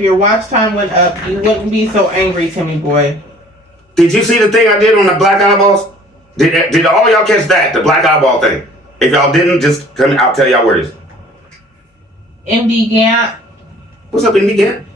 your watch time went up, you wouldn't be so angry, Timmy boy. Did you see the thing I did on the black eyeballs? Did all y'all catch that? The black eyeball thing. If y'all didn't, just come. I'll tell y'all where it is. MD Gant. What's up, MD Gant?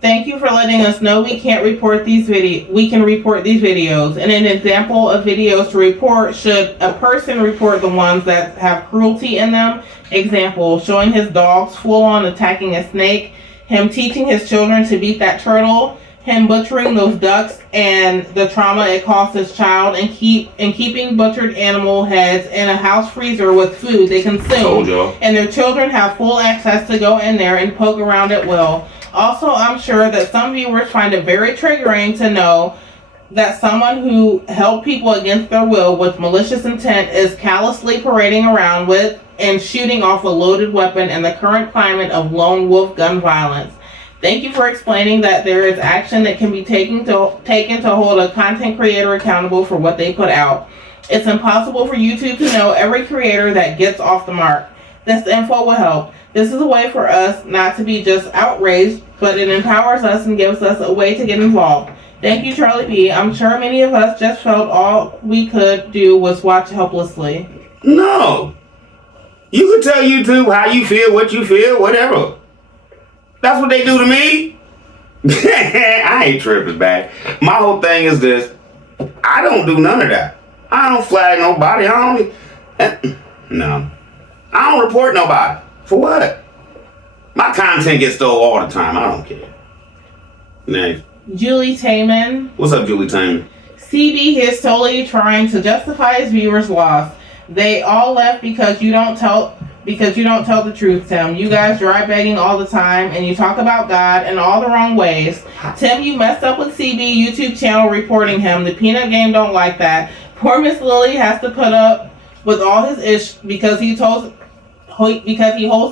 Thank you for letting us know we can report these videos. And an example of videos to report: should a person report the ones that have cruelty in them? Example: showing his dogs full on attacking a snake, him teaching his children to beat that turtle, him butchering those ducks and the trauma it caused his child, and keeping butchered animal heads in a house freezer with food they consume, and their children have full access to go in there and poke around at will. Also, I'm sure that some viewers find it very triggering to know that someone who held people against their will with malicious intent is callously parading around with and shooting off a loaded weapon in the current climate of lone wolf gun violence. Thank you for explaining that there is action that can be taken to hold a content creator accountable for what they put out. It's impossible for YouTube to know every creator that gets off the mark. This info will help. This is a way for us not to be just outraged, but it empowers us and gives us a way to get involved. Thank you, Charlie B. I'm sure many of us just felt all we could do was watch helplessly. No. You can tell YouTube how you feel, what you feel, whatever. That's what they do to me. I ain't tripping back. My whole thing is this. I don't do none of that. I don't flag nobody. No. I don't report nobody. For what? My content gets stole all the time. I don't care. Next. Julie Taman. What's up, Julie Taman? CB is totally trying to justify his viewers' loss. They all left because you don't tell the truth, Tim. You guys dry begging all the time, and you talk about God in all the wrong ways. Tim, you messed up with CB YouTube channel reporting him. The Peanut Game don't like that. Poor Miss Lily has to put up with all his ish because he holds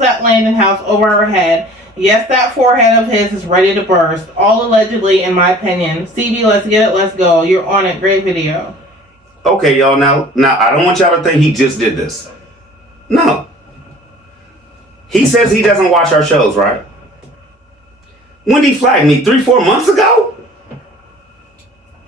that land and house over her head. Yes, that forehead of his is ready to burst. All allegedly, in my opinion. CB, let's get it, let's go. You're on it. Great video. Okay, y'all. Now, I don't want y'all to think he just did this. No. He says he doesn't watch our shows, right? When did he flag me? 3-4 months ago?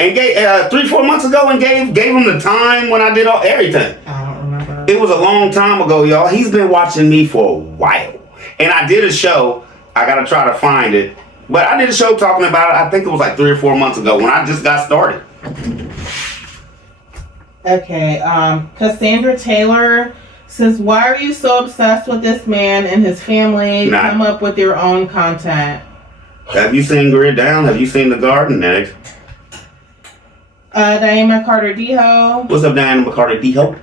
And gave 3-4 months ago and gave him the time when I did everything. I don't remember. It was a long time ago, y'all. He's been watching me for a while. And I did a show. I got to try to find it. But I did a show talking about it. I think it was like 3 or 4 months ago when I just got started. Okay, Cassandra Taylor says, why are you so obsessed with this man and his family? Come up with your own content. Have you seen Grid Down? Have you seen The Garden next? Diana Carter Deho. What's up, Diana McCarter Deho?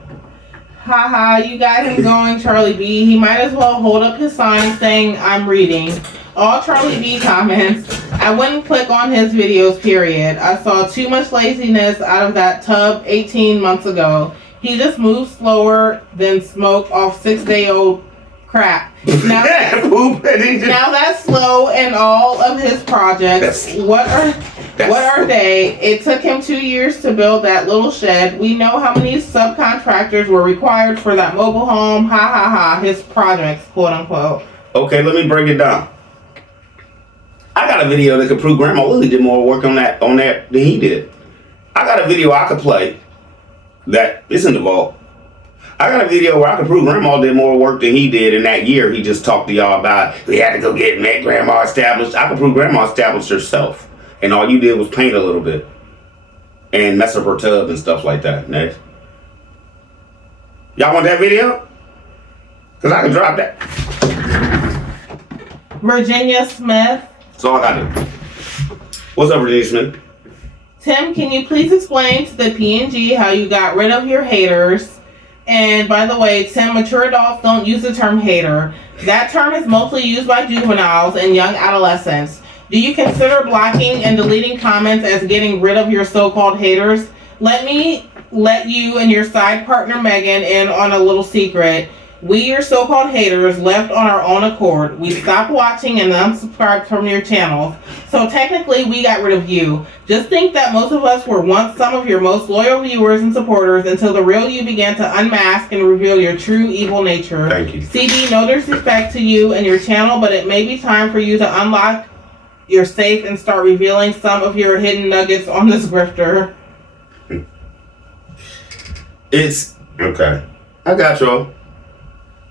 Haha, you got him going, Charlie B. He might as well hold up his sign saying, I'm reading. All Charlie B comments. I wouldn't click on his videos, period. I saw too much laziness out of that tub 18 months ago. He just moves slower than smoke off 6-day-old crap. Now, now that's slow in all of his projects. What are they? It took him 2 years to build that little shed. We know how many subcontractors were required for that mobile home. Ha ha ha. His projects, quote unquote. Okay, let me break it down. I got a video that could prove Grandma Lily did more work on that than he did. I got a video I could play that is in the vault. I got a video where I could prove Grandma did more work than he did in that year he just talked to y'all about. We had to go get Grandma established. I could prove Grandma established herself. And all you did was paint a little bit. And mess up her tub and stuff like that. Next. Y'all want that video? Because I can drop that. Virginia Smith. That's all I got to do. What's up, Virginia Smith? Tim, can you please explain to the PNG how you got rid of your haters? And by the way, Tim, mature adults don't use the term hater. That term is mostly used by juveniles and young adolescents. Do you consider blocking and deleting comments as getting rid of your so-called haters? Let me let you and your side partner Megan in on a little secret. We, your so-called haters, left on our own accord. We stopped watching and unsubscribed from your channels. So technically, we got rid of you. Just think that most of us were once some of your most loyal viewers and supporters until the real you began to unmask and reveal your true evil nature. Thank you. CB, no disrespect to you and your channel, but it may be time for you to unlock your safe and start revealing some of your hidden nuggets on this grifter. It's okay. I got y'all.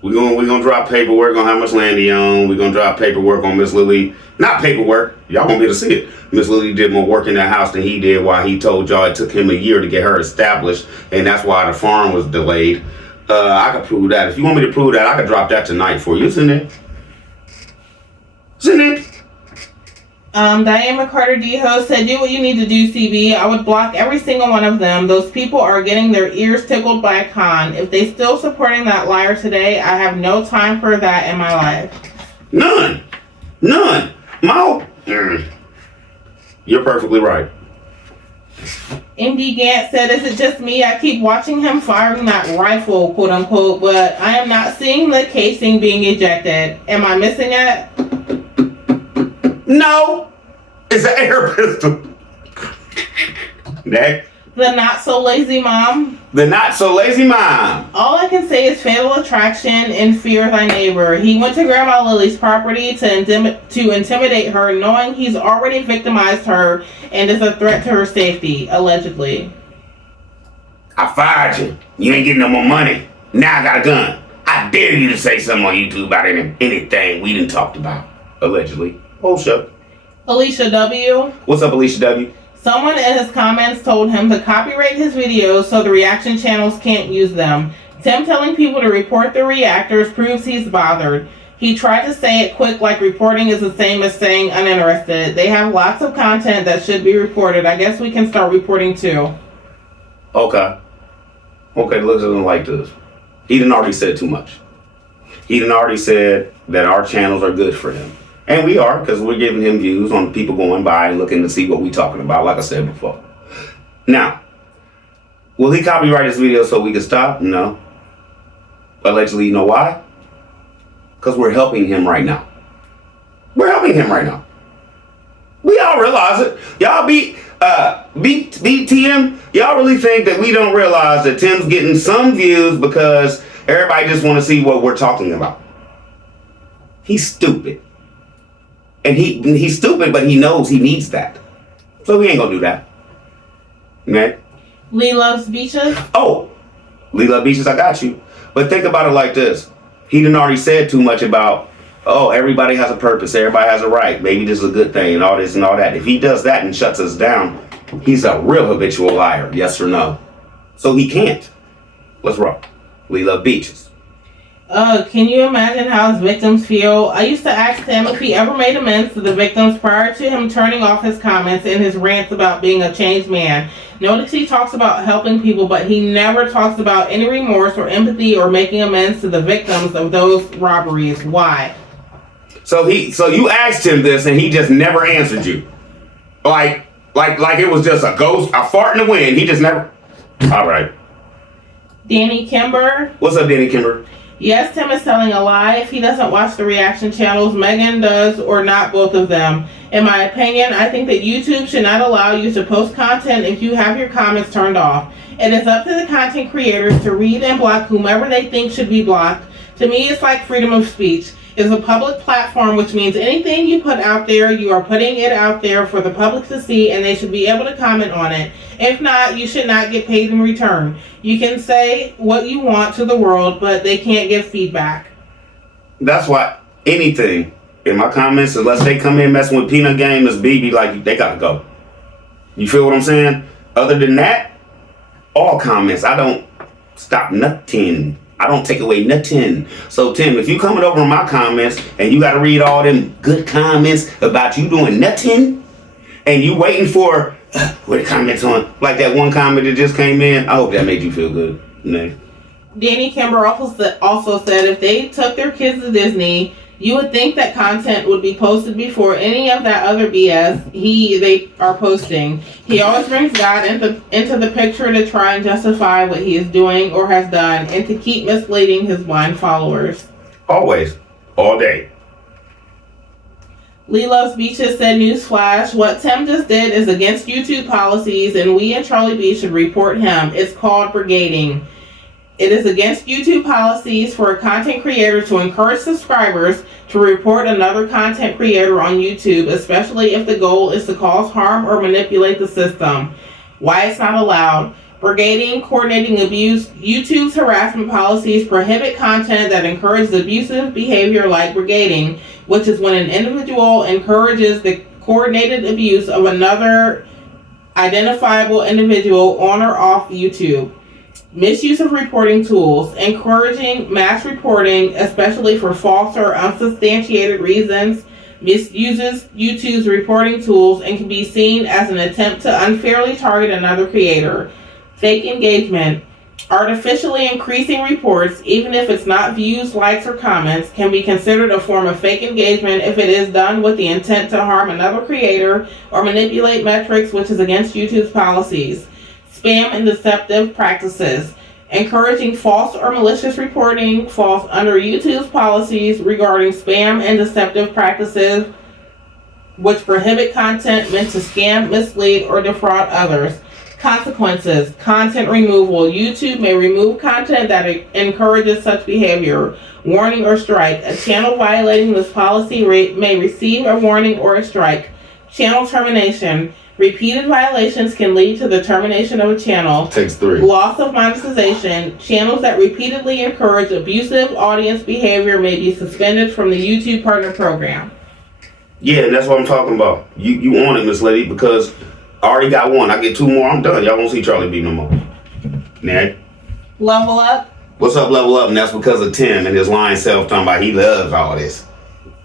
We're gonna drop paperwork on how much land he owned. We're gonna drop paperwork on Miss Lily. Not paperwork. Y'all won't be able to see it. Miss Lily did more work in that house than he did while he told y'all it took him a year to get her established, and that's why the farm was delayed. I could prove that. If you want me to prove that, I could drop that tonight for you. It's in there. It's in there. Diana Carter Deho said, do what you need to do, CB. I would block every single one of them. Those people are getting their ears tickled by a con. If they still supporting that liar today, I have no time for that in my life. None. You're perfectly right. MD Gant said, is it just me? I keep watching him firing that rifle, quote unquote, but I am not seeing the casing being ejected. Am I missing it? No, it's an air pistol. Next. The not so lazy mom. The not so lazy mom. All I can say is fatal attraction and fear thy neighbor. He went to Grandma Lily's property to intimidate her, knowing he's already victimized her and is a threat to her safety, allegedly. I fired you. You ain't getting no more money. Now I got a gun. I dare you to say something on YouTube about anything we done talked about, allegedly. Oh, shut. Alicia W. What's up, Alicia W? Someone in his comments told him to copyright his videos so the reaction channels can't use them. Tim telling people to report the reactors proves he's bothered. He tried to say it quick like reporting is the same as saying uninterested. They have lots of content that should be reported. I guess we can start reporting too. Okay, looks at him like this. He done already said too much. He done already said that our channels are good for him. And we are, because we're giving him views on people going by and looking to see what we're talking about, like I said before. Now, will he copyright his video so we can stop? No. Allegedly, you know why? Because we're helping him right now. We're helping him right now. We all realize it. Y'all beat TM. Y'all really think that we don't realize that Tim's getting some views because everybody just want to see what we're talking about? He's stupid. And he's stupid, but he knows he needs that. So he ain't gonna do that. Okay? Lee Loves Beaches. Oh, Lee Loves Beaches, I got you. But think about it like this. He done already said too much about, oh, everybody has a purpose, everybody has a right, maybe this is a good thing, and all this and all that. If he does that and shuts us down, he's a real habitual liar, yes or no? So he can't. Let's roll. We love beaches. Can you imagine how his victims feel? I used to ask him if he ever made amends to the victims prior to him turning off his comments and his rants about being a changed man. Notice he talks about helping people, but he never talks about any remorse or empathy or making amends to the victims of those robberies. Why? So you asked him this and he just never answered you. Like it was just a ghost, a fart in the wind. He just never. All right. Danny Kimber. What's up, Danny Kimber? Yes, Tim is telling a lie if he doesn't watch the reaction channels. Megan does, or not both of them. In my opinion, I think that YouTube should not allow you to post content if you have your comments turned off. It is up to the content creators to read and block whomever they think should be blocked. To me, it's like freedom of speech. It's a public platform, which means anything you put out there, you are putting it out there for the public to see, and they should be able to comment on it. If not, you should not get paid in return. You can say what you want to the world, but they can't give feedback. That's why anything in my comments, unless they come in messing with Peanut Game, is BB, like, they gotta go. You feel what I'm saying? Other than that, all comments, I don't stop nothing. I don't take away nothing. So Tim, if you coming over in my comments and you gotta read all them good comments about you doing nothing, and you waiting for what the comments on, like that one comment that just came in, I hope that made you feel good. Next. Danny Kimber also said if they took their kids to Disney, you would think that content would be posted before any of that other BS they are posting. He always brings God into the picture to try and justify what he is doing or has done, and to keep misleading his blind followers. Always. All day. Lee Loves Beaches said, newsflash, what Tim just did is against YouTube policies, and we and Charlie B should report him. It's called brigading. It is against YouTube policies for a content creator to encourage subscribers to report another content creator on YouTube, especially if the goal is to cause harm or manipulate the system. Why it's not allowed. Brigading, coordinating abuse. YouTube's harassment policies prohibit content that encourages abusive behavior like brigading, which is when an individual encourages the coordinated abuse of another identifiable individual on or off YouTube. Misuse of reporting tools, encouraging mass reporting, especially for false or unsubstantiated reasons, misuses YouTube's reporting tools and can be seen as an attempt to unfairly target another creator. Fake engagement, artificially increasing reports, even if it's not views, likes, or comments, can be considered a form of fake engagement if it is done with the intent to harm another creator or manipulate metrics, which is against YouTube's policies. Spam and deceptive practices, encouraging false or malicious reporting falls under YouTube's policies regarding spam and deceptive practices, which prohibit content meant to scam, mislead, or defraud others. Consequences, content removal. YouTube may remove content that encourages such behavior. Warning or strike. A channel violating this policy may receive a warning or a strike. Channel termination. Repeated violations can lead to the termination of a channel. Takes 3. Loss of monetization. Channels that repeatedly encourage abusive audience behavior may be suspended from the YouTube Partner Program. Yeah, and that's what I'm talking about. You on it, Miss Lady, because I already got one. I get 2 more, I'm done. Y'all won't see Charlie B no more. Ned? Level Up. What's up, Level Up? And that's because of Tim and his lying self talking about he loves all this.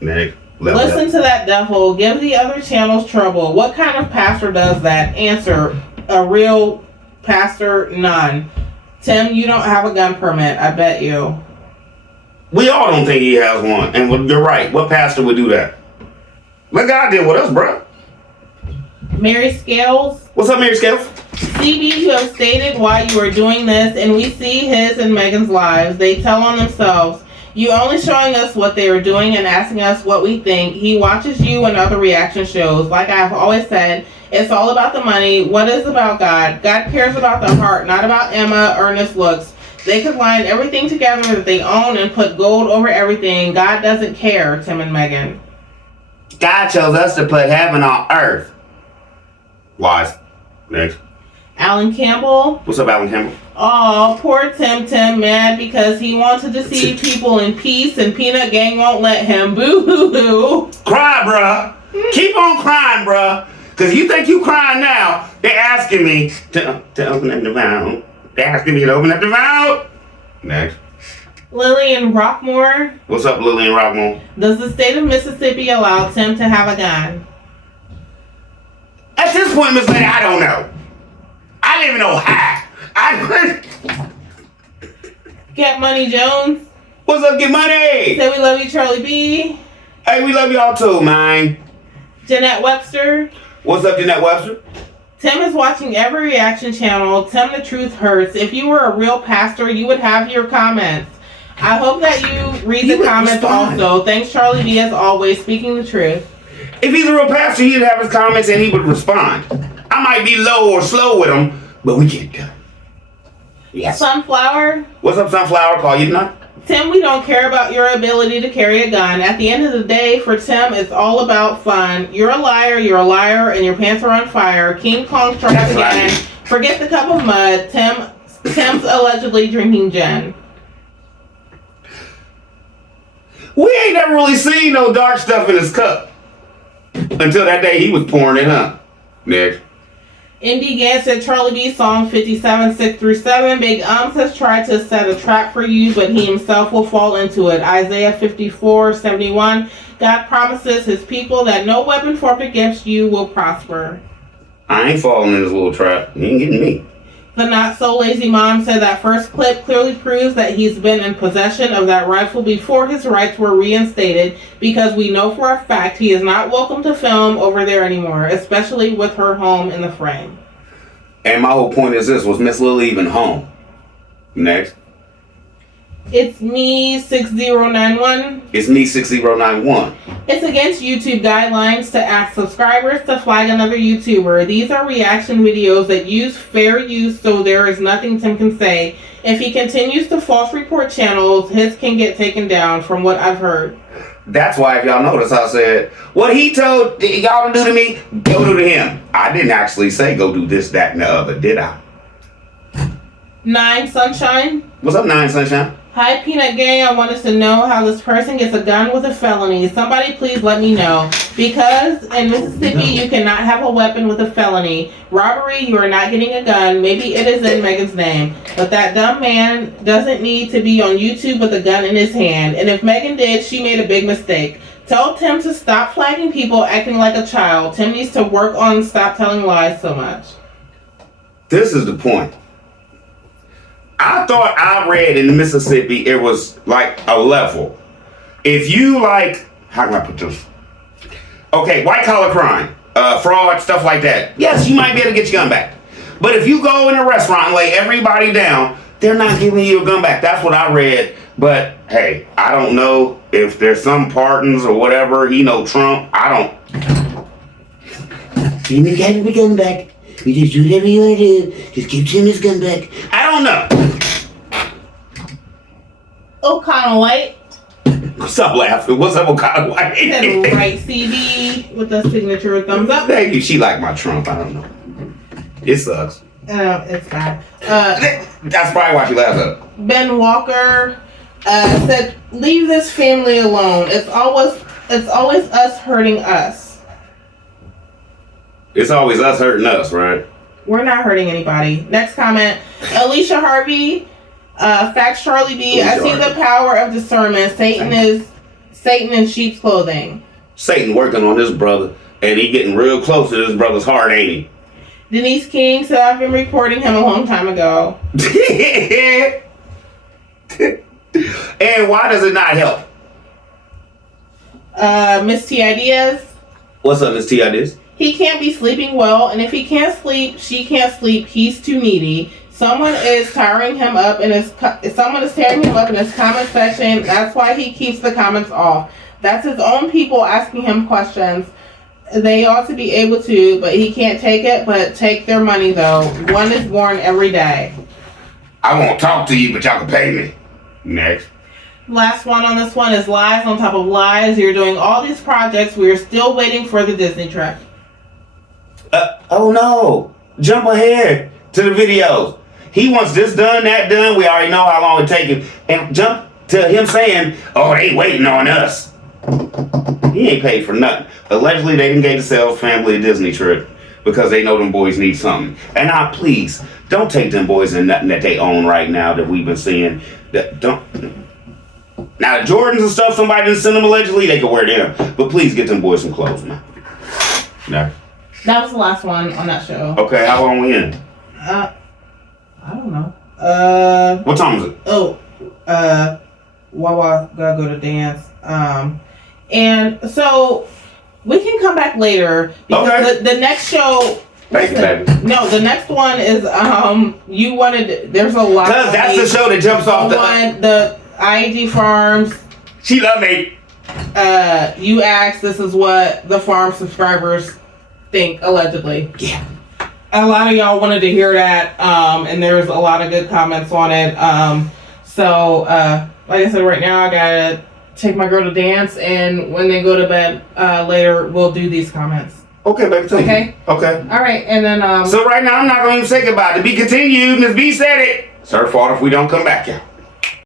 Ned? Listen to that devil. Give the other channels trouble. What kind of pastor does that? Answer. A real pastor? None. Tim, you don't have a gun permit. I bet you. We all don't think he has one. And you're right. What pastor would do that? Like God did with us, bro. Mary Scales. What's up, Mary Scales? CB, you have stated why you are doing this, and we see his and Megan's lives. They tell on themselves. You only showing us what they are doing and asking us what we think. He watches you and other reaction shows. Like I've always said, it's all about the money. What is about God? God cares about the heart, not about Emma, earnest looks. They could line everything together that they own and put gold over everything. God doesn't care, Tim and Megan. God chose us to put heaven on earth. Lies. Next. Alan Campbell. What's up, Alan Campbell? Oh, poor Tim mad because he wants to deceive people in peace and Peanut Gang won't let him. Boo hoo hoo. Cry, bruh. Keep on crying, bruh. Because you think you crying now. They're asking me to open up the valve. They're asking me to open up the valve. Next. Lillian Rockmore. What's up, Lillian Rockmore? Does the state of Mississippi allow Tim to have a gun? At this point, Miss Lady, I don't know. I don't even know how. Get Money Jones. What's up, Get Money? Say we love you, Charlie B. Hey, we love y'all too, man. Jeanette Webster. What's up, Jeanette Webster? Tim is watching every reaction channel. Tim, the truth hurts. If you were a real pastor, you would have your comments. I hope that you read the comments also. Thanks, Charlie B, as always, speaking the truth. If he's a real pastor, he'd have his comments and he would respond. I might be low or slow with him, but we get done. Yes. Sunflower. What's up, Sunflower? Call you tonight? Tim, we don't care about your ability to carry a gun. At the end of the day, for Tim, it's all about fun. You're a liar, and your pants are on fire. King Kong strikes again. Right. Forget the cup of mud. Tim's allegedly drinking gin. We ain't never really seen no dark stuff in his cup. Until that day he was pouring it, huh? Next. Indy Gant said Charlie B song 57 6-7. Big has tried to set a trap for you, but he himself will fall into it. Isaiah 54:71. God promises his people that no weapon formed against you will prosper. I ain't falling in his little trap. He ain't getting me. The Not So Lazy Mom said that first clip clearly proves that he's been in possession of that rifle before his rights were reinstated, because we know for a fact he is not welcome to film over there anymore, especially with her home in the frame. And my whole point is this, was Miss Lily even home? Next. It's me 6091. It's me 6091. It's against YouTube guidelines to ask subscribers to flag another YouTuber. These are reaction videos that use fair use, so there is nothing Tim can say. If he continues to false report channels, his can get taken down, from what I've heard. That's why, if y'all notice, I said, what he told y'all to do to me, go do to him. I didn't actually say go do this, that, and the other, did I? 9 Sunshine. What's up, 9 Sunshine? Hi, Peanut Gang. I wanted to know how this person gets a gun with a felony. Somebody please let me know. Because in Mississippi, you cannot have a weapon with a felony. Robbery, you are not getting a gun. Maybe it is in Megan's name. But that dumb man doesn't need to be on YouTube with a gun in his hand. And if Megan did, she made a big mistake. Tell Tim to stop flagging people acting like a child. Tim needs to work on stop telling lies so much. This is the point. I thought I read in Mississippi it was like a level. If you like, how can I put this? Okay, white collar crime, fraud, stuff like that. Yes, you might be able to get your gun back. But if you go in a restaurant and lay everybody down, they're not giving you your gun back. That's what I read. But hey, I don't know if there's some pardons or whatever. He know Trump. I don't. Tim is getting the gun back. You just do whatever you want to do. Just give Tim his gun back. I don't know. O'Connell White. What's up, laughing? What's up, O'Connell White? Said right CD with a signature thumbs up. Thank you. She like my Trump. I don't know. It sucks. It's bad. That's probably why she laughs at it. Ben Walker said, "Leave this family alone. It's always us hurting us." It's always us hurting us, right? We're not hurting anybody. Next comment. Alicia Harvey. Facts Charlie B. I see the power of discernment. Satan in sheep's clothing. Satan working on this brother, and he getting real close to this brother's heart, ain't he? Denise King said, I've been reporting him a long time ago. And why does it not help? Miss T Ideas. What's up, Miss T Ideas? He can't be sleeping well, and if he can't sleep, she can't sleep. He's too needy. Someone is tearing him up in his comment section. That's why he keeps the comments off. That's his own people asking him questions. They ought to be able to, but he can't take it. But take their money though. One is born every day. I won't talk to you, but y'all can pay me. Next. Last one on this one is lies on top of lies. You're doing all these projects. We are still waiting for the Disney trip. Oh no! Jump ahead. to the videos. He wants this done, that done. We already know how long it takes him. And jump to him saying, oh, they waiting on us. He ain't paid for nothing. Allegedly, they didn't get the sales family a Disney trip because they know them boys need something. And now, please, don't take them boys in nothing that they own right now that we've been seeing. That don't. Now, the Jordans and stuff, somebody didn't send them allegedly, they can wear them. But please get them boys some clothes, man. No. That was the last one on that show. Okay, how long we in? I don't know. What time is it? Oh, Wawa gotta go to dance. And so we can come back later because the next show. Thank you, baby. No, the next one is you wanted. There's a lot. Because that's the show that jumps off the IEG Farms. She love me. You asked. This is what the farm subscribers think allegedly. Yeah. A lot of y'all wanted to hear that, and there's a lot of good comments on it. So, like I said, right now I gotta take my girl to dance, and when they go to bed later, we'll do these comments. Okay, baby. Okay. Okay. All right, and then So right now I'm not going to even say goodbye. To be continued. Miss B said it. It's her fault if we don't come back, y'all.